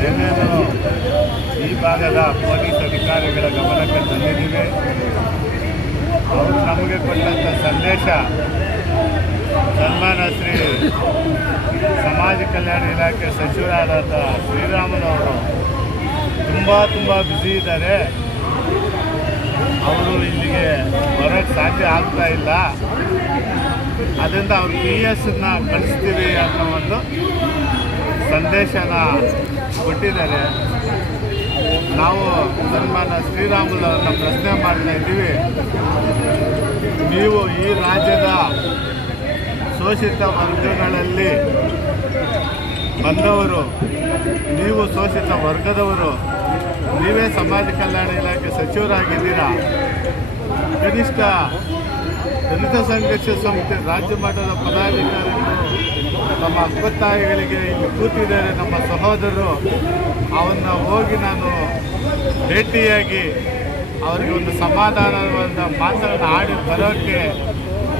ನಿನ್ನೆನೂ ಈ ಭಾಗದ ಪೊಲೀಸ್ ಅಧಿಕಾರಿಗಳ ಗಮನಕ್ಕೆ ತಂದಿದ್ದೀವಿ. ಅವರು ನಮಗೆ ಕೊಟ್ಟಂಥ ಸಂದೇಶ, ಸನ್ಮಾನ ಶ್ರೀ ಸಮಾಜ ಕಲ್ಯಾಣ ಇಲಾಖೆ ಸಚಿವರಾದ ಶ್ರೀರಾಮುಲವರು ತುಂಬ ಬ್ಯುಸಿ ಇದ್ದಾರೆ. ಅವರು ಇಲ್ಲಿಗೆ ಬರೋಕ್ಕೆ ಸಾಧ್ಯ ಆಗ್ತಾ ಇಲ್ಲ. ಅದರಿಂದ ಅವ್ರು PS-ನ ಕಳಿಸ್ತೀವಿ ಅನ್ನೋ ಒಂದು ಸಂದೇಶನ ಕೊಟ್ಟಿದ್ದಾರೆ. ನಾವು ಸನ್ಮಾನ ಶ್ರೀರಾಮುಲವ್ರನ್ನ ಪ್ರಶ್ನೆ ಮಾಡ್ತಾ ಇದ್ದೀವಿ, ನೀವು ಈ ರಾಜ್ಯದ ಶೋಷಿತ ವರ್ಗಗಳಲ್ಲಿ ಬಂದವರು, ನೀವು ಶೋಷಿತ ವರ್ಗದವರು, ನೀವೇ ಸಮಾಜ ಕಲ್ಯಾಣ ಇಲಾಖೆ ಸಚಿವರಾಗಿದ್ದೀರಾ. ಕನಿಷ್ಠ ದಲಿತ ಸಂಘರ್ಷ ಸಮಿತಿ ರಾಜ್ಯ ಮಟ್ಟದ ಪದಾಧಿಕಾರಿಗಳು ನಮ್ಮ ಅಕ್ಕತಾಯಿಗಳಿಗೆ ಇಲ್ಲಿ ಕೂತಿದ್ದಾರೆ, ನಮ್ಮ ಸಹೋದರರು. ಅವನ್ನ ಹೋಗಿ ನಾನು ಭೇಟಿಯಾಗಿ ಅವರಿಗೆ ಒಂದು ಸಮಾಧಾನವಾದ ಮಾತನ್ನು ಆಡಿ ಬರೋಕ್ಕೆ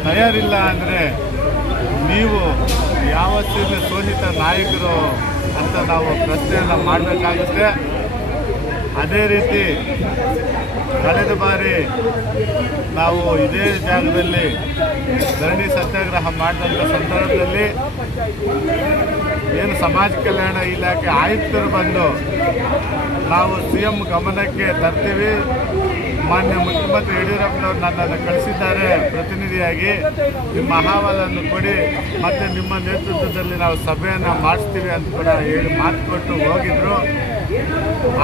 ತಯಾರಿಲ್ಲ ಅಂದರೆ ನೀವು ಯಾವ ಶೋಷಿತ ನಾಯಕರು ಅಂತ ನಾವು ಪ್ರಶ್ನೆಯನ್ನು ಮಾಡಬೇಕಾಗುತ್ತೆ. ಅದೇ ರೀತಿ ಕಳೆದ ಬಾರಿ ನಾವು ಇದೇ ಜಾಗದಲ್ಲಿ ಧರಣಿ ಸತ್ಯಾಗ್ರಹ ಮಾಡಿದಂಥ ಸಂದರ್ಭದಲ್ಲಿ ಏನು ಸಮಾಜ ಕಲ್ಯಾಣ ಇಲಾಖೆ ಆಯುಕ್ತರು ಬಂದು ನಾವು CM ಗಮನಕ್ಕೆ ತರ್ತೀವಿ, ಮಾನ್ಯ ಮುಖ್ಯಮಂತ್ರಿ ಯಡಿಯೂರಪ್ಪನವರು ನನ್ನನ್ನು ಕಳಿಸಿದ್ದಾರೆ ಪ್ರತಿನಿಧಿಯಾಗಿ, ನಿಮ್ಮ ಅಹವಾಲನ್ನು ಕೊಡಿ ಮತ್ತು ನಿಮ್ಮ ನೇತೃತ್ವದಲ್ಲಿ ನಾವು ಸಭೆಯನ್ನು ಮಾಡಿಸ್ತೀವಿ ಅಂತ ಕೂಡ ಹೇಳಿ ಮಾತು ಕೊಟ್ಟು ಹೋಗಿದ್ರು.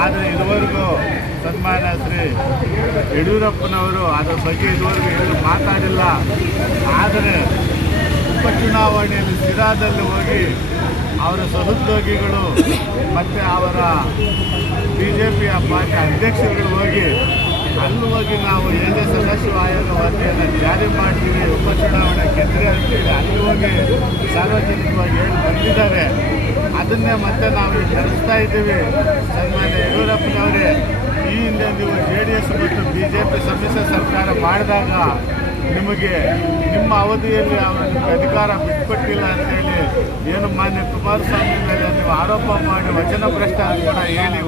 ಆದರೆ ಇದುವರೆಗೂ ಸನ್ಮಾನ್ಯ ಶ್ರೀ ಯಡಿಯೂರಪ್ಪನವರು ಅದರ ಬಗ್ಗೆ ಇದುವರೆಗೂ ಏನು ಮಾತಾಡಿಲ್ಲ. ಆದರೆ ಉಪಚುನಾವಣೆಯಲ್ಲಿ ಸಿರಾದಲ್ಲಿ ಹೋಗಿ ಅವರ ಸಹೋದ್ಯೋಗಿಗಳು ಮತ್ತು ಅವರ BJPಯ ಪಾರ್ಟಿ ಅಧ್ಯಕ್ಷರುಗಳು ಹೋಗಿ ಅಲ್ಲಿ ಹೋಗಿ ನಾವು ಏನೇ ಸದಸ್ಯ ಆಯೋಗ ವರದಿಯನ್ನು ಜಾರಿ ಮಾಡ್ತೀವಿ, ಉಪಚುನಾವಣೆ ಗೆದ್ದರೆ ಅಂತೀವಿ, ಅಲ್ಲಿ ಹೋಗಿ ಸಾರ್ವಜನಿಕವಾಗಿ ಹೇಳಿ ಬಂದಿದ್ದಾರೆ. ಅದನ್ನೇ ಮತ್ತೆ ನಾವು ನಡೆಸ್ತಾ ಇದ್ದೀವಿ. ಸನ್ಮಾನ್ಯ ಯಡಿಯೂರಪ್ಪನವರೇ, ಈ ಹಿಂದೆ ನೀವು JDS ಮತ್ತು BJP ಸಮ್ಮಿಶ್ರ ಸರ್ಕಾರ ಮಾಡಿದಾಗ ನಿಮಗೆ ನಿಮ್ಮ ಅವಧಿಯಲ್ಲಿ ಅವರು ನಿಮಗೆ ಅಧಿಕಾರ ಬಿಟ್ಟುಕೊಟ್ಟಿಲ್ಲ ಅಂತೇಳಿ ಏನು ಮಾನ್ಯ ಕುಮಾರಸ್ವಾಮಿ ಮೇಲೆ ನೀವು ಆರೋಪ ಮಾಡಿ ವಚನ ಭ್ರಷ್ಟ ಅಂತ ಕೂಡ ಹೇಳಿ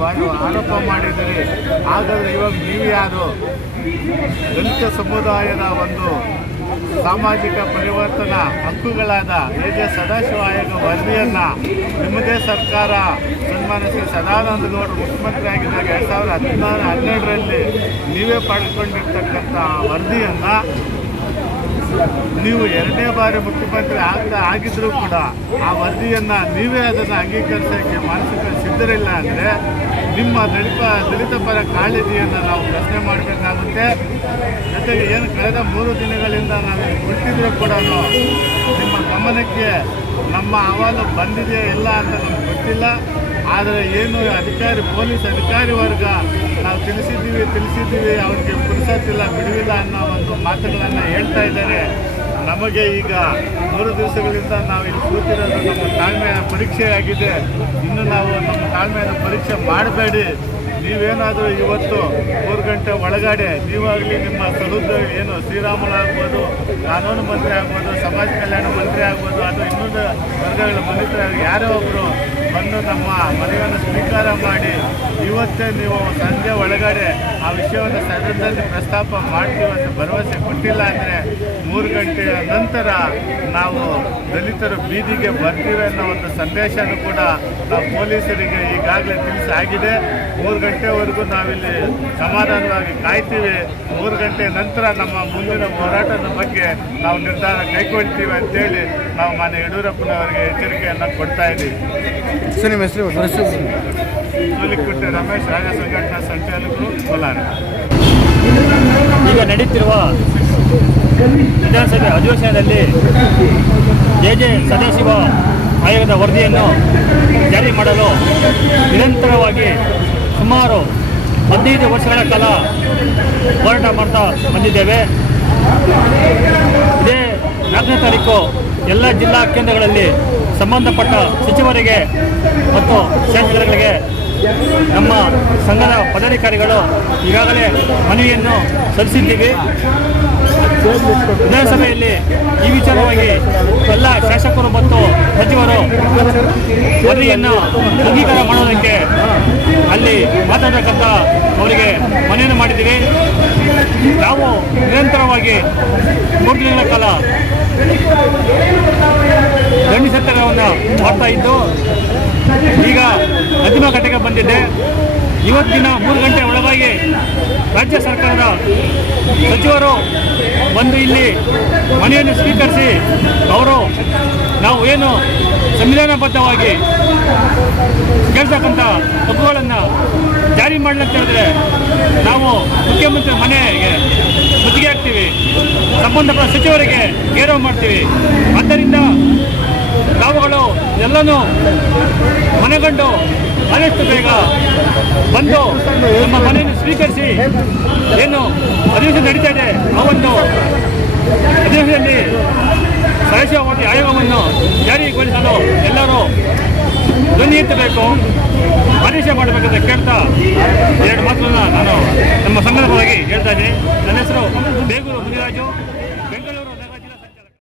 ಆರೋಪ ಮಾಡಿದ್ದೀರಿ. ಹಾಗಾದರೆ ಇವಾಗ ನೀವು ಯಾರು? ದಲಿತ ಸಮುದಾಯದ ಒಂದು ಸಾಮಾಜಿಕ ಪರಿವರ್ತನಾ ಹಕ್ಕುಗಳಾದ ಸದಾಶಿವ ಆಯೋಗ ವರದಿಯನ್ನು ನಿಮ್ಮದೇ ಸರ್ಕಾರ ಸನ್ಮಾನ್ಯ ಶ್ರೀ ಸದಾನಂದ ಗೌಡರು ಮುಖ್ಯಮಂತ್ರಿ ಆಗಿದ್ದಾಗ 2012ರಲ್ಲಿ ನೀವೇ ಪಡೆದುಕೊಂಡಿರ್ತಕ್ಕಂಥ ವರದಿಯನ್ನು ನೀವು 2ನೇ ಬಾರಿ ಮುಖ್ಯಮಂತ್ರಿ ಆಗಿದ್ದರೂ ಕೂಡ ಆ ವರದಿಯನ್ನು ನೀವೇ ಅದನ್ನು ಅಂಗೀಕರಿಸೋಕ್ಕೆ ಮಾನಸಿಕ ಸಿದ್ಧರಿಲ್ಲ ಅಂದರೆ ನಿಮ್ಮ ದಲಿತ ಪರ ಕಾಳಜಿಯನ್ನು ನಾವು ಪ್ರಶ್ನೆ ಮಾಡಬೇಕಾಗುತ್ತೆ. ಜೊತೆಗೆ ಏನು ಕಳೆದ 3 ದಿನಗಳಿಂದ ನಾವು ಬಿಟ್ಟಿದ್ರೂ ಕೂಡ ನಿಮ್ಮ ಗಮನಕ್ಕೆ ನಮ್ಮ ಅಹವಾಲು ಬಂದಿದೆಯೇ ಇಲ್ಲ ಅಂತ ನಮ್ಗೆ ಗೊತ್ತಿಲ್ಲ. ಆದರೆ ಏನು ಪೊಲೀಸ್ ಅಧಿಕಾರಿ ವರ್ಗ ನಾವು ತಿಳಿಸಿದ್ದೀವಿ ಅವ್ರಿಗೆ ಪುರುಸತ್ತಿಲ್ಲ, ಬಿಡುವಿಲ್ಲ ಅನ್ನೋ ಒಂದು ಮಾತುಗಳನ್ನು ಹೇಳ್ತಾ ಇದ್ದಾರೆ. ನಮಗೆ ಈಗ 3 ದಿವಸಗಳಿಂದ ನಾವು ಇಲ್ಲಿ ಕೂತಿರೋದು ನಮ್ಮ ತಾಳ್ಮೆಯ ಪರೀಕ್ಷೆಯಾಗಿದೆ. ಇನ್ನು ನಾವು ನಮ್ಮ ತಾಳ್ಮೆಯ ಪರೀಕ್ಷೆ ಮಾಡಬೇಡಿ. ನೀವೇನಾದರೂ ಇವತ್ತು 3 ಗಂಟೆ ಒಳಗಡೆ ನೀವಾಗಲಿ ನಿಮ್ಮ ಸಹೋದ್ಯೋಗಿ ಏನು ಶ್ರೀರಾಮುಲು ಆಗ್ಬೋದು, ಕಾನೂನು ಮಂತ್ರಿ ಆಗ್ಬೋದು, ಸಮಾಜ ಕಲ್ಯಾಣ ಮಂತ್ರಿ ಆಗ್ಬೋದು, ಅಥವಾ ಇನ್ನೊಂದು ವರ್ಗಗಳ ಮಂತ್ರಿ ಯಾರೋ ಒಬ್ಬರು ಬಂದು ನಮ್ಮ ಮನವಿಯನ್ನು ಸ್ವೀಕಾರ ಮಾಡಿ ಇವತ್ತೇ ನೀವು ಸಂಜೆ ಒಳಗಡೆ ಆ ವಿಷಯವನ್ನು ಸದನದಲ್ಲಿ ಪ್ರಸ್ತಾಪ ಮಾಡ್ತೀವಿ ಅಂತ ಭರವಸೆ ಕೊಟ್ಟಿಲ್ಲ ಅಂದರೆ 3 ಗಂಟೆಯ ನಂತರ ನಾವು ದಲಿತರು ಬೀದಿಗೆ ಬರ್ತೀವಿ ಅನ್ನೋ ಒಂದು ಸಂದೇಶನೂ ಕೂಡ ನಾವು ಪೊಲೀಸರಿಗೆ ಈಗಾಗಲೇ ತಿಳಿಸಾಗಿದೆ. 3 ಗಂಟೆವರೆಗೂ ನಾವಿಲ್ಲಿ ಸಮಾಧಾನವಾಗಿ ಕಾಯ್ತೀವಿ. 3 ಗಂಟೆ ನಂತರ ನಮ್ಮ ಮುಂದಿನ ಹೋರಾಟದ ಬಗ್ಗೆ ನಾವು ನಿರ್ಧಾರ ಕೈಗೊಳ್ತೀವಿ ಅಂತೇಳಿ ನಾವು ಮಾನ್ಯ ಯಡಿಯೂರಪ್ಪನವರಿಗೆ ಎಚ್ಚರಿಕೆಯನ್ನು ಕೊಡ್ತಾ ಇದ್ದೀವಿ. ಸರ್, ನಿಮ್ಮ ಹೆಸರು? ಸೂಲಿಕುಟ್ಟೆ ರಮೇಶ್, ರಾಜ್ಯ ಸಂಘಟನಾ ಸಂಚಾಲಕರು, ಕೋಲಾರ. ಈಗ ನಡೆಯುತ್ತಿರುವ ವಿಧಾನಸಭೆ ಅಧಿವೇಶನದಲ್ಲಿ ಸದಾಶಿವ ಆಯೋಗದ ವರದಿಯನ್ನು ಜಾರಿ ಮಾಡಲು ನಿರಂತರವಾಗಿ ಸುಮಾರು 15 ವರ್ಷಗಳ ಕಾಲ ಹೋರಾಟ ಮಾಡ್ತಾ ಬಂದಿದ್ದೇವೆ. ಇದೇ 4ನೇ ತಾರೀಕು ಎಲ್ಲ ಜಿಲ್ಲಾ ಕೇಂದ್ರಗಳಲ್ಲಿ ಸಂಬಂಧಪಟ್ಟ ಸಚಿವರಿಗೆ ಮತ್ತು ಶಾಸಕರಿಗೆ ನಮ್ಮ ಸಂಘದ ಪದಾಧಿಕಾರಿಗಳು ಈಗಾಗಲೇ ಮನವಿಯನ್ನು ಸಲ್ಲಿಸಿದ್ದೀವಿ. ವಿಧಾನಸಭೆಯಲ್ಲಿ ಈ ವಿಚಾರವಾಗಿ ಸಚಿವರು ವರದಿಯನ್ನು ಅಂಗೀಕಾರ ಮಾಡೋದಕ್ಕೆ ಅಲ್ಲಿ ಮಾತಾಡತಕ್ಕಂಥ ಅವರಿಗೆ ಮನವಿಯನ್ನು ಮಾಡಿದ್ದೀವಿ. ನಾವು ನಿರಂತರವಾಗಿ 3 ದಿನಗಳ ಕಾಲ ದಂಡಿ ಸತ್ಯಾಗ್ರಹವನ್ನು ಮಾಡ್ತಾ ಇದ್ದು ಈಗ ಅಂತಿಮ ಘಟ್ಟಕ್ಕೆ ಬಂದಿದೆ. ಇವತ್ತಿನ 3 ಗಂಟೆ ಒಳಗಾಗಿ ರಾಜ್ಯ ಸರ್ಕಾರದ ಸಚಿವರು ಬಂದು ಇಲ್ಲಿ ಮನೆಯನ್ನು ಸ್ವೀಕರಿಸಿ ಅವರು ನಾವು ಏನು ಸಂವಿಧಾನಬದ್ಧವಾಗಿ ಕೇಳ್ತಕ್ಕಂಥ ಹಕ್ಕುಗಳನ್ನು ಜಾರಿ ಮಾಡಲಿ ಅಂತ ಹೇಳಿದ್ರೆ ನಾವು ಮುಖ್ಯಮಂತ್ರಿ ಮನೆಗೆ ಮುತ್ತಿಗೆ ಹಾಕ್ತೀವಿ, ಸಂಬಂಧಪಟ್ಟ ಸಚಿವರಿಗೆ ಗೌರವ ಮಾಡ್ತೀವಿ. ಆದ್ದರಿಂದ ನಾವುಗಳು ಎಲ್ಲನೂ ಮನಗಂಡು ಆದಷ್ಟು ಬೇಗ ಬಂದು ನಮ್ಮ ಮನೆಯನ್ನು ಸ್ವೀಕರಿಸಿ ಏನು ಅಧಿವೇಶನ ನಡೀತಾ ಇದೆ ಆ ಒಂದು ಅಧಿವೇಶನದಲ್ಲಿ ಸದಸ್ಯ ಆಯೋಗವನ್ನು ಜಾರಿಗೊಳಿಸಲು ಎಲ್ಲರೂ ಧ್ವನಿ ಎತ್ತಬೇಕು, ಆದೇಶ ಮಾಡಬೇಕಂತ ಕೇಳ್ತಾ 2 ಮಾತುಗಳನ್ನು ನಾನು ನಮ್ಮ ಸಂಘದ ಪರವಾಗಿ ಹೇಳ್ತಾ ಇದ್ದೀನಿ. ನನ್ನ ಹೆಸರು ಬೇಗೂರು ಮುನಿರಾಜು.